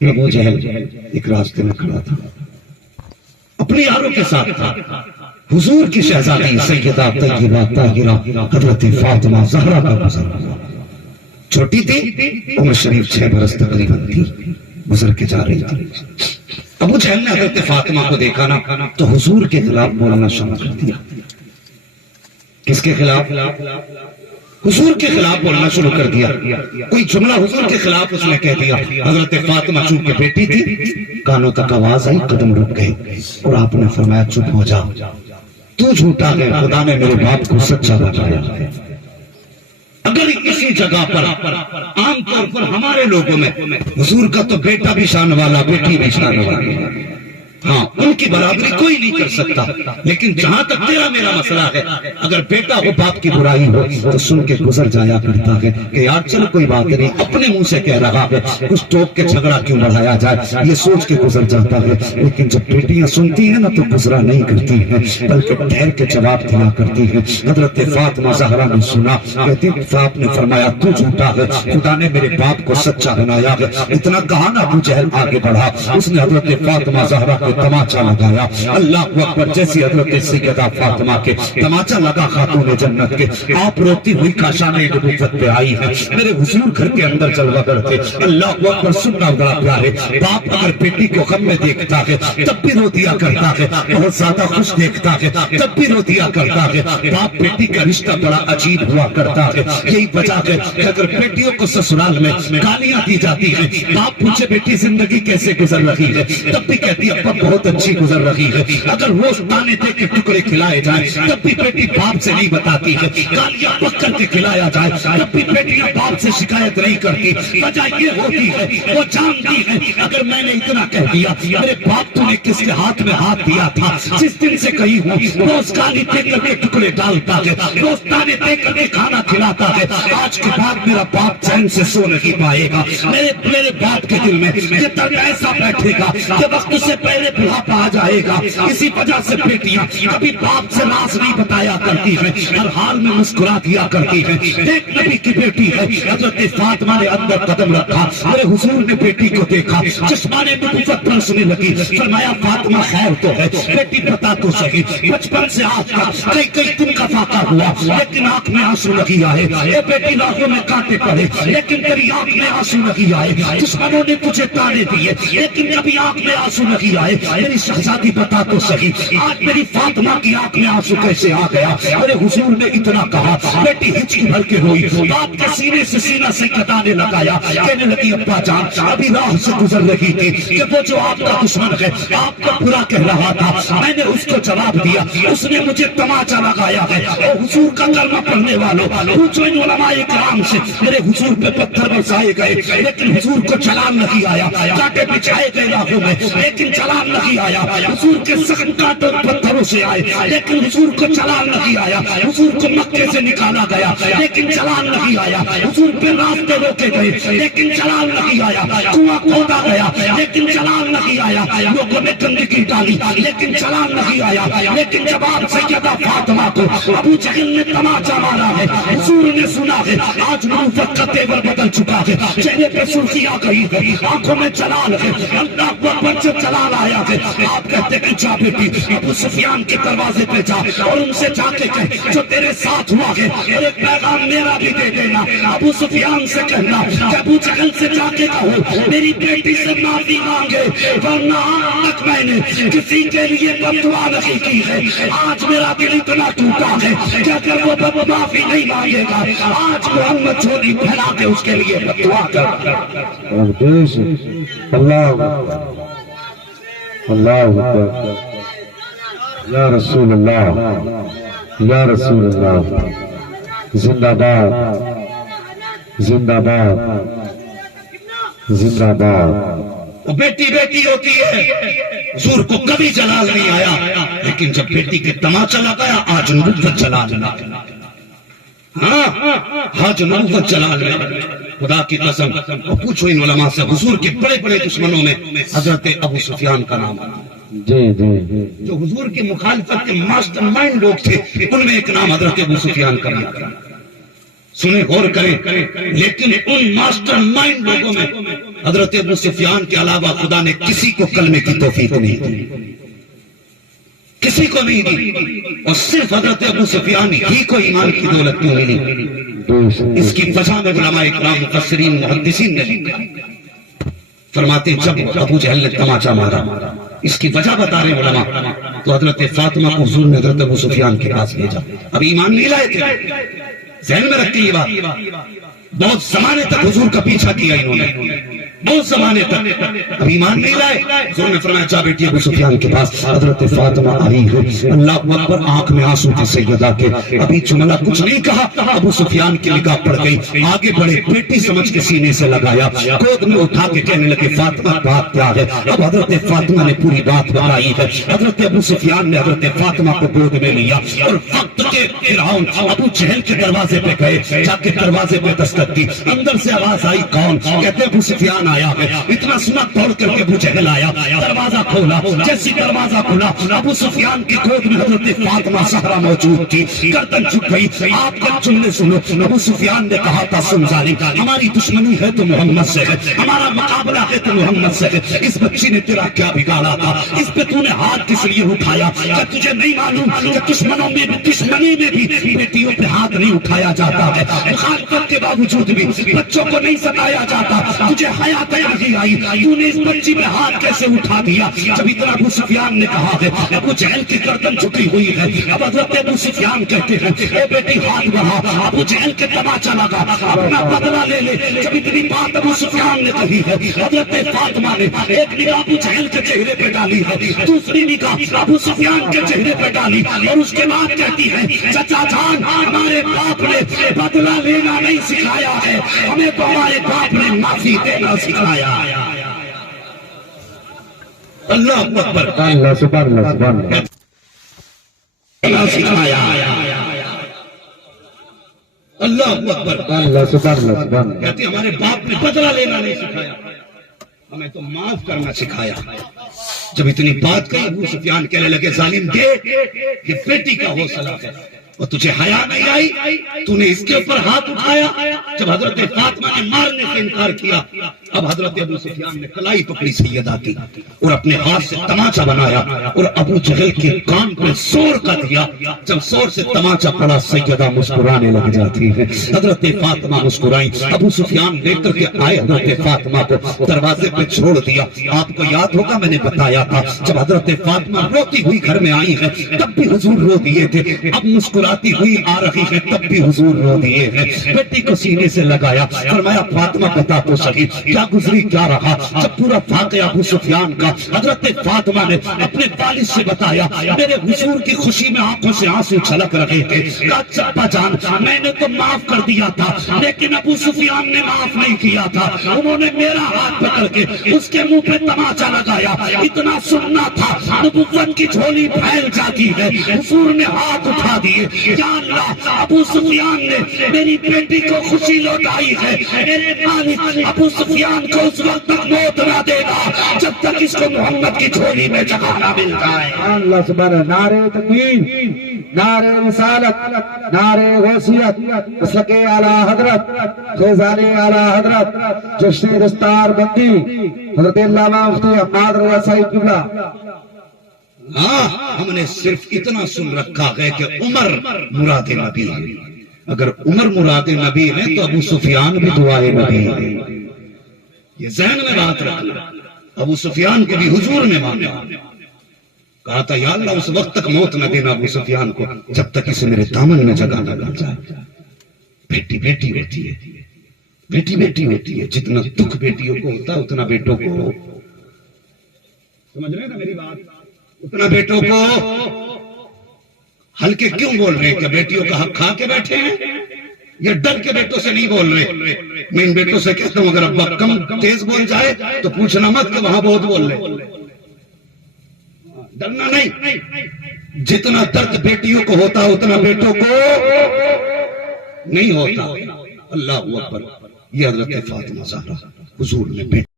ابو جہل ایک راستے میں کھڑا تھا، اپنی یاروں کے ساتھ تھا۔ حضور کی شہزادی سیدہ طیبہ طاہرہ حضرت فاطمہ زہرا کا گزر ہوا۔ چھوٹی تھی، عمر شریف 6 برس تقریباً تھی، گزر کے جا رہی تھی۔ ابو جہل نے حضرت فاطمہ کو دیکھا نا تو حضور کے خلاف بولنا شروع کر دیا۔ کس کے خلاف؟ حضور کے خلاف بولنا شروع کر دیا۔ کوئی جملہ حضور کے خلاف اس نے کہہ دیا۔ حضرت فاطمہ چونکہ بیٹی تھی، کانوں تک آواز آئی، قدم رک گئے اور آپ نے فرمایا چپ ہو جا، تو جھوٹا ہے، خدا نے میرے باپ کو سچا بتایا۔ اگر کسی جگہ پر عام طور پر ہمارے لوگوں میں حضور کا تو بیٹا بھی شان والا، بیٹی بھی شان والا، ہاں ان کی برابری کوئی نہیں کر سکتا، لیکن جہاں تک تیرا میرا مسئلہ ہے، اگر بیٹا ہو باپ کی برائی ہو تو سن کے گزر جایا کرتا ہے کہ یار چل کوئی بات نہیں، اپنے منہ سے کہہ رہا ہے، کچھ ٹوک کے جھگڑا کیوں بڑھایا جائے، یہ سوچ کے گزر جاتا ہے۔ لیکن جب بیٹیاں سنتی ہیں نا تو گزرا نہیں کرتی ہیں، بلکہ ٹھہر کے جواب دیا کرتی ہیں۔ حضرت فاطمہ زہرا نے سنا، کہتی آپ نے فرمایا تو جھوٹا ہے، خدا نے میرے باپ کو سچا بنایا ہے۔ اتنا کہا نا ابو جہل آگے بڑھا، اس نے حضرت فاطمہ زہرا کو تماچا لگایا۔ اللہ اکبر، جیسی حضرت سیدہ فاطمہ کے تماچا لگا خاتون جنت کے، آپ روتی ہوئی کاشان نبوت پہ آئی ہے۔ میرے حضور گھر کے اندر جلوہ گر تھے۔ اللہ اکبر، سننا بڑا پیارے، باپ اگر بیٹی کو غم میں دیکھتا ہے تب بھی رو دیا کرتا ہے، بہت زیادہ خوش دیکھتا ہے تب بھی رو دیا کرتا ہے۔ باپ بیٹی کا رشتہ بڑا عجیب ہوا کرتا ہے۔ یہی وجہ ہے کہ اگر بیٹیوں کو سسرال میں گالیاں دی جاتی ہیں، باپ پوچھے بیٹی زندگی کیسے گزر رہی ہے، تب بھی کہتی ہے ابا بہت اچھی گزر رہی ہے۔ اگر روز دانے دے کے ٹکڑے کھلائے جائیں تب بھی بیٹی باپ سے نہیں بتاتی ہے۔ گالیاں پک کر کے کھلایا جائے تب بھی بیٹیاں باپ سے شکایت نہیں کرتی۔ وجہ یہ ہوتی ہے وہ جانتی ہے اگر میں نے اتنا کہہ دیا، میرے باپ تو نے کس کے ہاتھ میں ہاتھ دیا تھا، جس دن سے کہی ہوں روز گالی دے کر کے ٹکڑے ڈالتا ہے، روز دانے دے کر کے کھانا کھلاتا ہے، آج کے بعد میرا باپ چین سے سو نہیں پائے گا۔ میرے باپ کے دل میں یہ درد ایسا بیٹھے گا کہ وقت سے پہلے بڑھاپا آ جائے گا۔ اسی وجہ سے بیٹیاں کبھی باپ سے راز نہیں بتایا کرتی ہیں، ہر حال میں مسکرا دیا کرتی ہیں۔ ایک نبی کی بیٹی ہے، حضرت فاطمہ نے اندر قدم رکھا، میرے حضور نے بیٹی کو دیکھا، چشمانے نبوت برسنے لگی، فرمایا فاطمہ خیر تو ہے، بیٹی بتا تو صحیح، بچپن سے آج تک کئی دن کا فاقہ ہوا لیکن آنکھ میں آنسو نہیں آئے، اے بیٹی لاکھوں میں کانٹے پڑے لیکن تیری آنکھ میں آنسو نہیں آئے، دشمنوں نے تجھے تانے دیے لیکن کبھی آنکھ میں آنسو نہیں آئے، میری شہزادی بتا تو صحیح آج میری فاطمہ کی آنکھ میں آنسو کیسے آ گیا۔ میرے حضور نے اتنا کہا، بیٹی ہچکی بھر کے روئی، باپ کے سینے سے سینہ سے کٹانے لگایا، کہنے لگی ابا جان ابھی راہ سے گزر رہی تھی کہ وہ جو آپ کا دشمن ہے آپ کا برا کہہ رہا تھا، میں نے اس کو جواب دیا، اس نے مجھے تماچا لگایا ہے۔ اور حضور کا کلمہ پڑھنے والوں پوچھو ان علماء کرام سے، میرے حضور پہ پتھر برسائے گئے لیکن حضور کو چلان نہیں آیا، کانٹے بچھائے گئے راہوں میں لیکن چلان نہیں آیا، حضور کے سخت کانٹوں پتھروں سے آئے لیکن حضور کو چلان نہیں آیا، حضور کو مکے سے نکالا گیا لیکن چلان نہیں آیا، حضور پہ راستے روکے گئے لیکن چلان نہیں آیا، کنواں کھودا گیا لیکن چلان نہیں آیا، لوگوں نے گندگی ڈالی لیکن چلان نہیں آیا، لیکن جب آپ سیدہ فاطمہ کو ابو جہل نے تماچا مارا ہے، حضور نے سنا ہے آج نبوت کا تیور بدل چکا ہے، چہرے پہ سرخی آ گئی ہے، آنکھوں میں جلال ہے، اللہ اکبر سے جلال آیا ہے۔ آپ کہتے ہیں جا بیٹی ابو سفیان کے دروازے پہ جا اور ان سے جا کے کہہ جو تیرے ساتھ ہوا ہے اور ایک پیغام میرا بھی دے دینا، ابو سفیان سے کہنا کہ ابو جہل سے جا کے کہو میری بیٹی سے معافی مانگے، ورنہ آج تک میں نے کسی کے لیے بد دعا نہیں کی ہے، آج میرا دل اتنا ٹوٹا ہے کہ اگر وہ معافی نہیں مانگے گا آج محمد جھولی پھیلا کے اس کے لیے بد دعا کر۔ اللہ اللہ یا رسول اللہ یا رسول اللہ، زندہ باد زندہ باد زندہ باد۔ بیٹی بیٹی ہوتی ہے، حضور کو کبھی جلال نہیں آیا لیکن جب بیٹی کے تماچا لگایا آج نبوت جلال لگا، ہاں آج نبوت جلال لگا۔ خدا کی قسم پوچھو ان علماء سے، حضور کے بڑے بڑے دشمنوں میں حضرت ابو سفیان کا نام آیا، جی جی جو حضور کی مخالفت کے ماسٹر مائنڈ لوگ تھے ان میں ایک نام حضرت ابو سفیان کا نام آیا۔ سنیں غور کریں، لیکن ان ماسٹر مائنڈ لوگوں میں حضرت ابو سفیان کے علاوہ خدا نے کسی کو کلمے کی توفیق نہیں دی، کسی کو نہیں دی، اور صرف حضرت ابو سفیان ہی کو ایمان کی دولت کیوں ملی؟ اس کی وجہ میں علماء اکرام مفسرین محدثین نے لکھا، فرماتے جب ابو جہل نے تماچا مارا، اس کی وجہ بتا رہے علماء، تو حضرت فاطمہ کو حضور نے حضرت ابو سفیان کے پاس بھیجا، اب ایمان نہیں لائے تھے، ذہن میں رکھتے یہ بات، بہت زمانے تک حضور کا پیچھا کیا انہوں نے، بہت زمانے تک، اب ایمان نہیں لائے، حضور نے فرمایا جا بیٹی ابو سفیان کے پاس، حضرت فاطمہ آئی ہے، اللہ اکبر، آنکھ میں آنسو تھے سیدہ کے، ابھی جملہ کچھ نہیں کہا، ابو سفیان کی نگاہ پڑ گئی، آگے بڑھے، بیٹی سمجھ کے سینے سے لگایا، گود میں اٹھا کے کہنے لگے فاطمہ بات کیا ہے؟ اب حضرت فاطمہ نے پوری بات بتائی ہے، حضرت ابو سفیان نے حضرت فاطمہ کو گود میں لیا، اور وقت کے فرعون ابو جہل کے دروازے پہ گئے، جا کے دروازے پہ دستک دی، اندر سے آواز آئی، کون؟ کہتے ابو سفیان آیا ہے، اتنا سنا دوڑ کر کے ابو جہل آیا، دروازہ کھولا، جیسی دروازہ کھولا، ابو سفیان کی گود میں حضرت فاطمہ زہرا موجود تھی، گردن جھک گئی، آپ کا جملے سنو، ابو سفیان نے کہا تھا سن ظالم، ہماری دشمنی ہے تو محمد سے ہے، ہمارا مقابلہ ہے تو محمد سے ہے، اس بچی نے تیرا کیا بگاڑا تھا، اس پہ تو نے ہاتھ کس لیے اٹھایا؟ کیا تجھے نہیں معلوم کہ دشمنوں میں بھی، دشمنی میں بھی بیٹیوں پہ ہاتھ نہیں اٹھایا جاتا ہے، مخالفت کے باوجود بھی بچوں کو نہیں ستایا جاتا، تجھے حیات نہیں آئی، تو نے اس بچی پہ ہاتھ کیسے اٹھا دیا؟ جب اتنا ابو سفیان نے کہا ہے، ابو جہل کی گردن جھکی ہوئی ہے، اب حضرت ابو سفیان کہتے ہیں اے بیٹی ہاتھ بڑھا، ابو جہل کے تماچا لگا، اپنا بدلہ لے لے، جب اتنی بات ابو سفیان نے کہی ہے، حضرت فاطمہ نے ایک نگاہ ابو جہل کے چہرے پہ ڈالی ہے، دوسری نگاہ ابو سفیان کے چہرے پہ ڈالی، اور اس کے بعد کہتی ہے چچا جان، ہمارے باپ نے بدلہ لینا نہیں سکھایا ہے، ہمیں تو ہمارے باپ نے معافی دینا سکھایا۔ اللہ اکبر، اللہ سبحان اللہ سبحان اللہ، اللہ سکھایا، اللہ اکبر، اللہ سبحان اللہ سبحان اللہ، کہتے ہمارے باپ نے بدلہ لینا نہیں سکھایا، ہمیں تو معاف کرنا سکھایا۔ جب اتنی بات کہی ابو سفیان کہنے لگے ظالم دیکھ، یہ بیٹی کا حوصلہ ہے، اور تجھے حیا نہیں آئی، تو نے اس کے اوپر ہاتھ اٹھایا۔ جب حضرت فاطمہ نے مارنے سے انکار کیا، اب حضرت ابو سفیان نے کلائی پکڑی سیدہ کی اور اپنے ہاتھ سے تماچا بنایا اور ابو جہل کے کان پہ زور کا دیا۔ جب زور سے تماچا پڑا سیدہ مسکرانے لگ جاتی ہے، حضرت فاطمہ مسکرائیں، ابو سفیان دیکھ کر کے آئے، حضرت فاطمہ کو دروازے پہ چھوڑ دیا۔ آپ کو یاد ہوگا میں نے بتایا تھا جب حضرت فاطمہ روتی ہوئی گھر میں آئی ہے تب بھی حضور رو دیے تھے، اب مسکراتی ہوئی آ رہی ہے تب بھی حضور رو دیے ہیں۔ بیٹی کو سینے سے لگایا، فرمایا فاطمہ بتا تو صحیح کیا گزری کیا رہا؟ جب پورا واقعہ ابو سفیان کا حضرت فاطمہ نے اپنے والد سے بتایا، میرے حضور کی خوشی میں آنکھوں سے آنسو چھلک رہے تھے۔ ابا جان میں نے تو معاف کر دیا تھا لیکن ابو سفیان نے معاف نہیں کیا تھا، انہوں نے میرا ہاتھ پکڑ کے اس کے منہ پہ تماچا لگایا۔ اتنا سننا تھا نبوت کی جھولی پھیل جاتی ہے، حضور نے ہاتھ اٹھا دیے، یا اللہ ابو سفیان نے میری بیٹی کو خوشی لوٹائی ہے، میرے والد ابو سفیان کو اس وقت تک موت نہ دینا جب تک اس کو محمد کی جھولی میں جگہ نہ مل جائے۔ اللہ سبحان اللہ، نعرہ تکبیر، نعرہ رسالت، نعرہ غوثیت، مسلک اعلی حضرت، فیضان اعلی حضرت، جشن دستار بندی حضرت علامہ مفتی احمد رضا صاحب قبلہ۔ ہاں ہم نے صرف اتنا سن رکھا ہے کہ عمر مراد نبی ہے، اگر عمر مراد نبی ہے تو ابو سفیان بھی دعائے نبی ہے، یہ ذہن میں بات رکھنا۔ ابو سفیان کو بھی حضور نے مانا، کہا تھا یا اللہ اس وقت تک موت نہ دینا ابو سفیان کو جب تک اسے میرے دامن میں جگہ نہ مل جائے۔ بیٹی بیٹی ہوتی ہے، بیٹی بیٹی ہوتی ہے، جتنا دکھ بیٹیوں کو ہوتا ہے اتنا بیٹوں کو، سمجھ رہے نا میری بات، اتنا بیٹوں کو۔ ہلکے کیوں بول رہے ہیں؟ کہ بیٹیوں کا حق کھا کے بیٹھے ہیں یا ڈر کے بیٹوں سے نہیں بول رہے؟ میں ان بیٹوں سے کہتا ہوں اگر ابا کم تیز بول جائے تو پوچھنا مت کہ وہاں بہت بول رہے، ڈرنا نہیں۔ جتنا درد بیٹیوں کو ہوتا اتنا بیٹوں کو نہیں ہوتا۔ اللہ اکبر، یہ حضرت فاطمہ زہرا حضور نے بیٹی